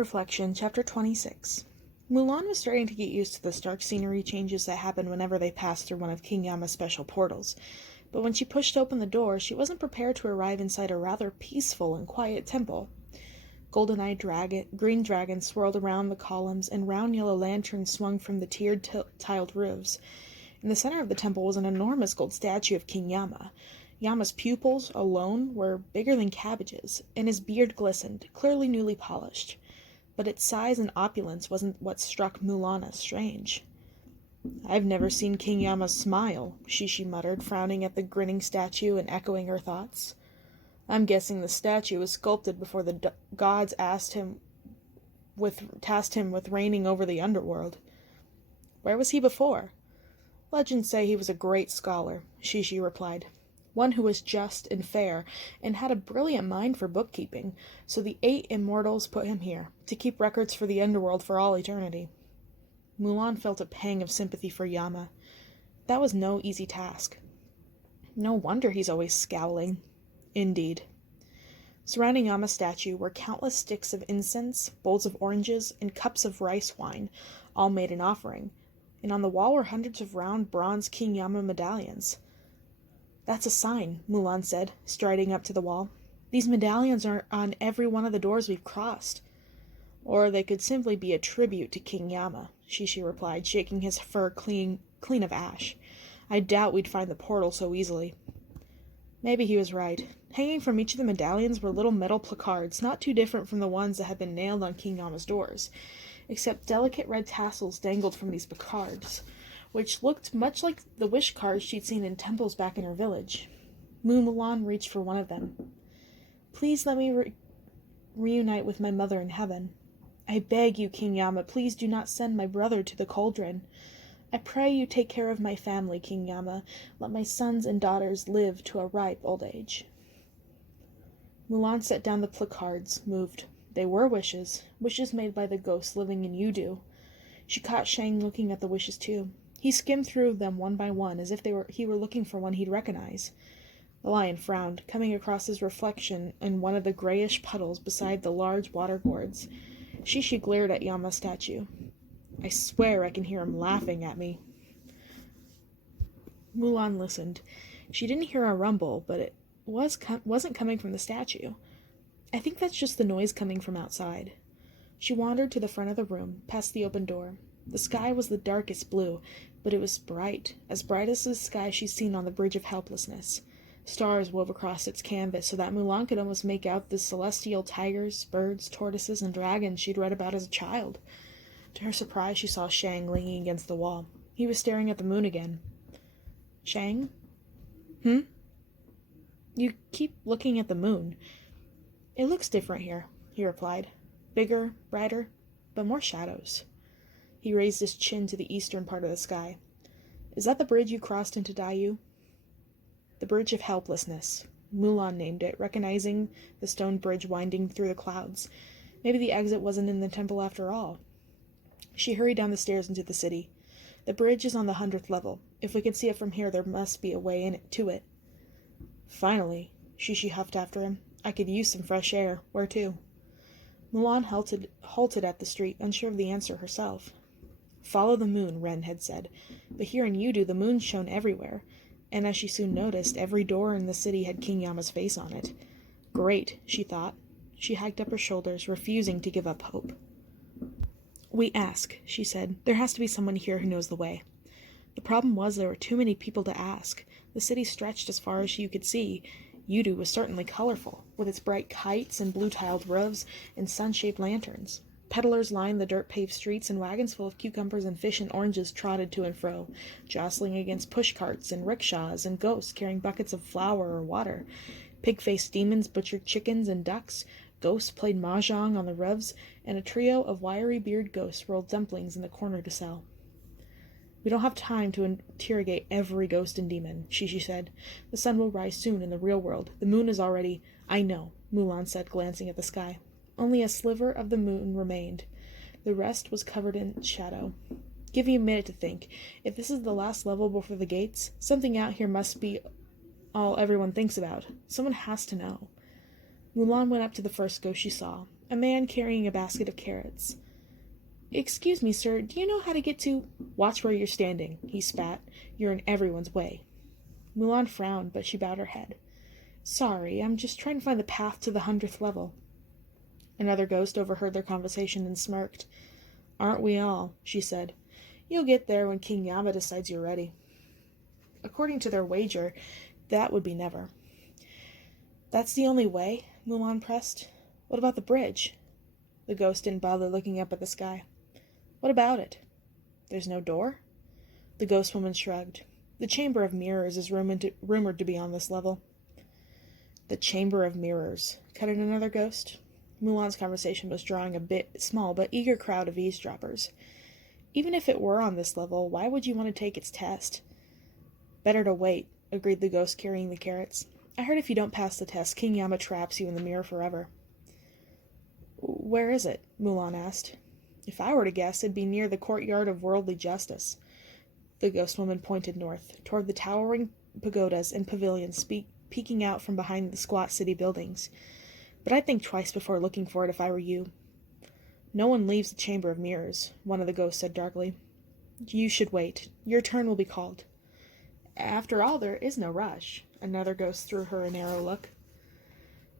Reflection, Chapter 26. Mulan was starting to get used to the stark scenery changes that happened whenever they passed through one of King Yama's special portals, but when she pushed open the door, she wasn't prepared to arrive inside a rather peaceful and quiet temple. Golden-eyed green dragons swirled around the columns, and round yellow lanterns swung from the tiered tiled roofs. In the center of the temple was an enormous gold statue of King Yama. Yama's pupils, alone, were bigger than cabbages, and his beard glistened, clearly newly polished. But its size and opulence wasn't what struck Mulan as strange. "I've never seen King Yama smile," she muttered, frowning at the grinning statue and echoing her thoughts. "I'm guessing the statue was sculpted before the gods tasked him with reigning over the underworld. Where was he before?" "Legends say he was a great scholar," Shishi replied. "One who was just and fair, and had a brilliant mind for bookkeeping, so the 8 immortals put him here, to keep records for the underworld for all eternity." Mulan felt a pang of sympathy for Yama. That was no easy task. No wonder he's always scowling. Indeed. Surrounding Yama's statue were countless sticks of incense, bowls of oranges, and cups of rice wine, all made in offering, and on the wall were hundreds of round bronze King Yama medallions. "That's a sign," Mulan said, striding up to the wall. "These medallions are on every one of the doors we've crossed." "Or they could simply be a tribute to King Yama," Shishi replied, shaking his fur clean of ash. "I doubt we'd find the portal so easily." Maybe he was right. Hanging from each of the medallions were little metal placards, not too different from the ones that had been nailed on King Yama's doors, except delicate red tassels dangled from these placards, which looked much like the wish cards she'd seen in temples back in her village. Mulan reached for one of them. "Please let me reunite with my mother in heaven. I beg you, King Yama, please do not send my brother to the cauldron. I pray you take care of my family, King Yama. Let my sons and daughters live to a ripe old age." Mulan set down the placards, moved. They were wishes made by the ghosts living in Yudu. She caught Shang looking at the wishes too. He skimmed through them one by one, as if he were looking for one he'd recognize. The lion frowned, coming across his reflection in one of the grayish puddles beside the large water gourds. Shishi glared at Yama's statue. "I swear I can hear him laughing at me." Mulan listened. She didn't hear a rumble, but it wasn't coming from the statue. "I think that's just the noise coming from outside." She wandered to the front of the room, past the open door. The sky was the darkest blue, but it was bright as the sky she'd seen on the Bridge of Helplessness. Stars wove across its canvas so that Mulan could almost make out the celestial tigers, birds, tortoises, and dragons she'd read about as a child. To her surprise, she saw Shang leaning against the wall. He was staring at the moon again. "Shang?" "You keep looking at the moon." "It looks different here," he replied. "Bigger, brighter, but more shadows." He raised his chin to the eastern part of the sky. "Is that the bridge you crossed into Daiyu?" "The Bridge of Helplessness," Mulan named it, recognizing the stone bridge winding through the clouds. Maybe the exit wasn't in the temple after all. She hurried down the stairs into the city. "The bridge is on the 100th level. If we can see it from here, there must be a way to it." "Finally," Shishi huffed after him. "I could use some fresh air. Where to?" Mulan halted at the street, unsure of the answer herself. "Follow the moon," Ren had said. But here in Yudu, the moon shone everywhere, and as she soon noticed, every door in the city had King Yama's face on it. Great, she thought. She hiked up her shoulders, refusing to give up hope. "We ask," she said. "There has to be someone here who knows the way." The problem was there were too many people to ask. The city stretched as far as you could see. Yudu was certainly colorful, with its bright kites and blue-tiled roofs and sun-shaped lanterns. Peddlers lined the dirt-paved streets, and wagons full of cucumbers and fish and oranges trotted to and fro, jostling against push-carts and rickshaws and ghosts carrying buckets of flour or water. Pig-faced demons butchered chickens and ducks, ghosts played mahjong on the roofs, and a trio of wiry-bearded ghosts rolled dumplings in the corner to sell. "We don't have time to interrogate every ghost and demon," Shishi said. "The sun will rise soon in the real world. The moon is already—" "I know," Mulan said, glancing at the sky. Only a sliver of the moon remained. The rest was covered in shadow. "Give me a minute to think. If this is the last level before the gates, something out here must be all everyone thinks about. Someone has to know." Mulan went up to the first ghost she saw. A man carrying a basket of carrots. Excuse me, sir, do you know how to get to... Watch where you're standing, he spat. You're in everyone's way. Mulan frowned, but she bowed her head. Sorry, I'm just trying to find the path to the 100th level. Another ghost overheard their conversation and smirked. Aren't we all, she said. You'll get there when King Yama decides you're ready. According to their wager, that would be never. That's the only way? Mulan pressed. What about the bridge? The ghost didn't bother looking up at the sky. What about it? There's no door? The ghost woman shrugged. The Chamber of Mirrors is rumored to be on this level. The Chamber of Mirrors, cut in another ghost. Mulan's conversation was drawing a small but eager crowd of eavesdroppers. Even if it were on this level, why would you want to take its test? Better to wait, agreed the ghost carrying the carrots. I heard if you don't pass the test, King Yama traps you in the mirror forever. Where is it? Mulan asked. If I were to guess, it'd be near the courtyard of worldly justice. The ghost woman pointed north, toward the towering pagodas and pavilions peeking out from behind the squat city buildings. But I'd think twice before looking for it if I were you. No one leaves the Chamber of Mirrors, one of the ghosts said darkly. You should wait. Your turn will be called. After all, there is no rush. Another ghost threw her a narrow look.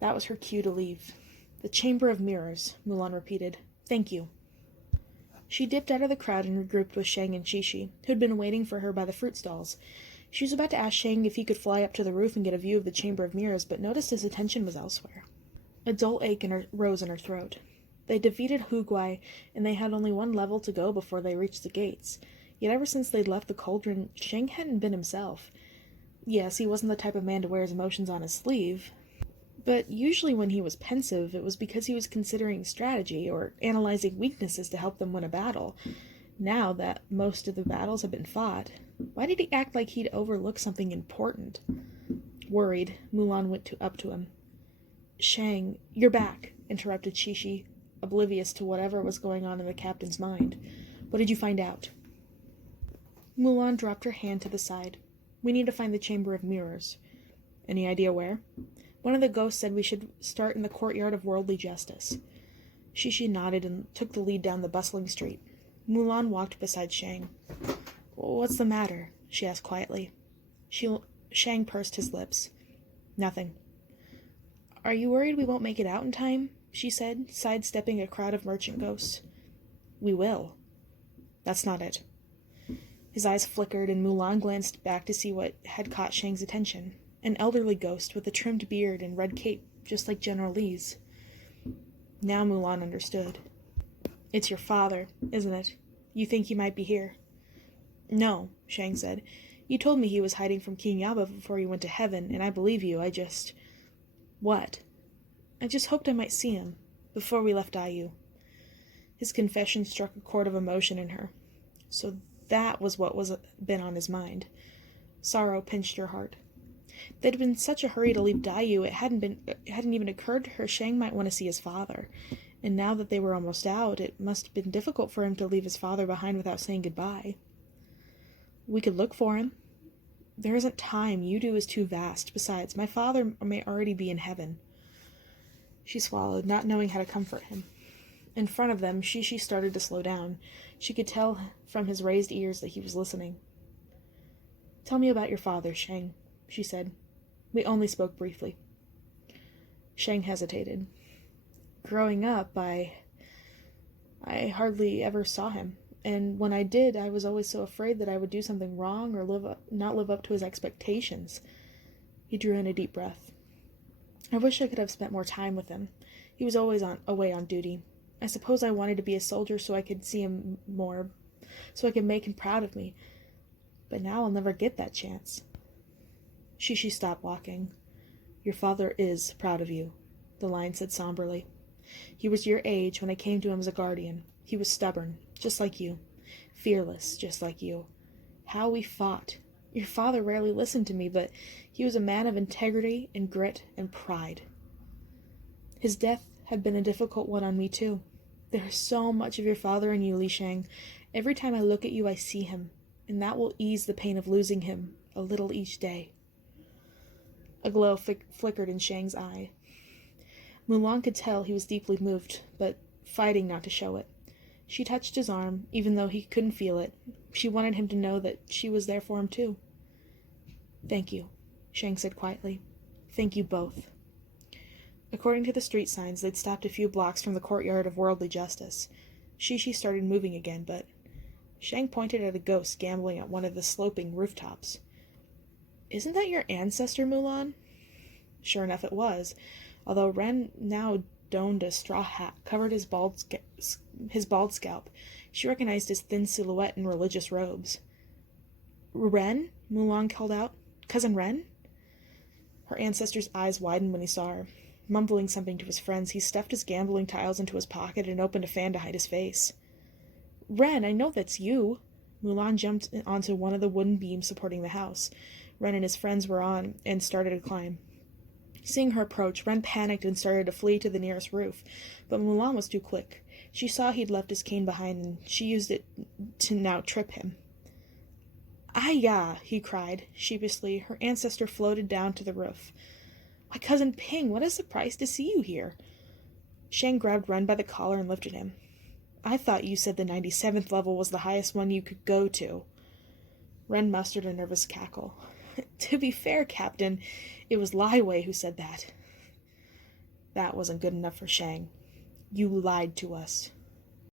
That was her cue to leave. The Chamber of Mirrors, Mulan repeated. Thank you. She dipped out of the crowd and regrouped with Shang and Qixi, who'd been waiting for her by the fruit stalls. She was about to ask Shang if he could fly up to the roof and get a view of the Chamber of Mirrors, but noticed his attention was elsewhere. A dull ache rose in her throat. They defeated Hu Guai, and they had only one level to go before they reached the gates. Yet ever since they'd left the cauldron, Shang hadn't been himself. Yes, he wasn't the type of man to wear his emotions on his sleeve, but usually when he was pensive, it was because he was considering strategy or analyzing weaknesses to help them win a battle. Now that most of the battles have been fought, why did he act like he'd overlook something important? Worried, Mulan went up to him. Shang, you're back, interrupted Qixi, oblivious to whatever was going on in the captain's mind. What did you find out? Mulan dropped her hand to the side. We need to find the Chamber of Mirrors. Any idea where? One of the ghosts said we should start in the courtyard of worldly justice. Qixi nodded and took the lead down the bustling street. Mulan walked beside Shang. What's the matter? She asked quietly. Shang pursed his lips. Nothing. Are you worried we won't make it out in time? She said, sidestepping a crowd of merchant ghosts. We will. That's not it. His eyes flickered, and Mulan glanced back to see what had caught Shang's attention. An elderly ghost with a trimmed beard and red cape, just like General Li's. Now Mulan understood. It's your father, isn't it? You think he might be here? No, Shang said. You told me he was hiding from King Yama before he went to heaven, and I believe you. What? I just hoped I might see him, before we left Ayu. His confession struck a chord of emotion in her. So that was what was been on his mind. Sorrow pinched her heart. They'd been in such a hurry to leave Dayu, it hadn't even occurred to her Shang might want to see his father. And now that they were almost out, it must have been difficult for him to leave his father behind without saying goodbye. We could look for him. There isn't time. Yudu is too vast. Besides, my father may already be in heaven. She swallowed, not knowing how to comfort him. In front of them, Qixi started to slow down. She could tell from his raised ears that he was listening. Tell me about your father, Shang, she said. We only spoke briefly. Shang hesitated. Growing up, I hardly ever saw him, and when I did, I was always so afraid that I would do something wrong or not live up to his expectations. He drew in a deep breath. I wish I could have spent more time with him. He was always away on duty. I suppose I wanted to be a soldier so I could see him more, so I could make him proud of me. But now I'll never get that chance. Qixi stopped walking. Your father is proud of you, the lion said somberly. He was your age when I came to him as a guardian. He was stubborn, just like you. Fearless, just like you. How we fought. Your father rarely listened to me, but he was a man of integrity and grit and pride. His death had been a difficult one on me, too. There is so much of your father in you, Li Shang. Every time I look at you, I see him, and that will ease the pain of losing him a little each day. A glow flickered in Shang's eye. Mulan could tell he was deeply moved, but fighting not to show it. She touched his arm, even though he couldn't feel it. She wanted him to know that she was there for him, too. "Thank you," Shang said quietly. "Thank you both." According to the street signs, they'd stopped a few blocks from the courtyard of Worldly Justice. Shishi started moving again, but Shang pointed at a ghost gambling at one of the sloping rooftops. "Isn't that your ancestor, Mulan?" Sure enough it was, although Ren now donned a straw hat covered his bald scalp. She recognized his thin silhouette in religious robes. "Ren?" Mulan called out. "Cousin Ren?" Her ancestor's eyes widened when he saw her. Mumbling something to his friends, he stuffed his gambling tiles into his pocket and opened a fan to hide his face. "Ren, I know that's you." Mulan jumped onto one of the wooden beams supporting the house. Ren and his friends were on and started to climb. Seeing her approach, Ren panicked and started to flee to the nearest roof, but Mulan was too quick. She saw he'd left his cane behind, and she used it to now trip him. "Aya!" he cried, sheepishly. Her ancestor floated down to the roof. "Why, Cousin Ping, what a surprise to see you here!" Shang grabbed Ren by the collar and lifted him. "I thought you said the 97th level was the highest one you could go to." Ren mustered a nervous cackle. "To be fair, Captain, it was Lai Wei who said that." That wasn't good enough for Shang. "You lied to us."